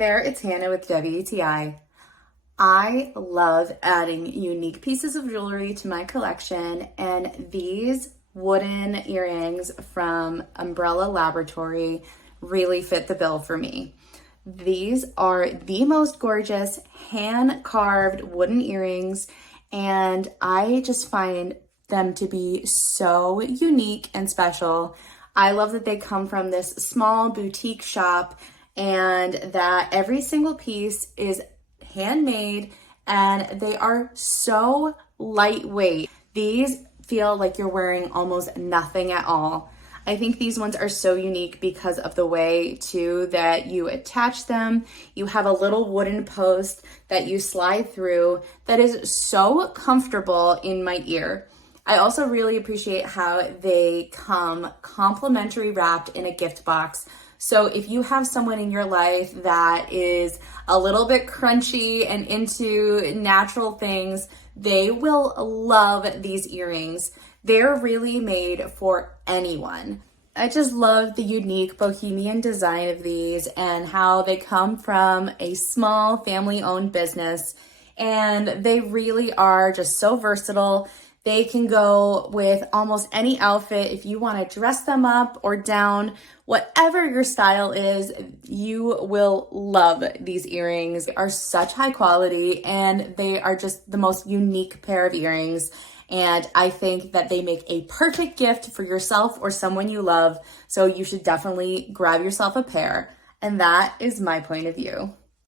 there, it's Hannah with WTI. I love adding unique pieces of jewelry to my collection, and these wooden earrings from Umbrella Laboratory really fit the bill for me. These are the most gorgeous hand-carved wooden earrings, and I just find them to be so unique and special. I love that they come from this small boutique shop and that every single piece is handmade and they are so lightweight. These feel like you're wearing almost nothing at all. I think these ones are so unique because of the way too that you attach them. You have a little wooden post that you slide through that is so comfortable in my ear. I also really appreciate how they come complimentary wrapped in a gift box. So if you have someone in your life that is a little bit crunchy and into natural things, they will love these earrings. They're really made for anyone. I just love the unique bohemian design of these and how they come from a small family-owned business, and they really are just so versatile. They can go with almost any outfit. If you want to dress them up or down, whatever your style is, you will love these earrings. They are such high quality and they are just the most unique pair of earrings. And I think that they make a perfect gift for yourself or someone you love. So you should definitely grab yourself a pair. And that is my point of view.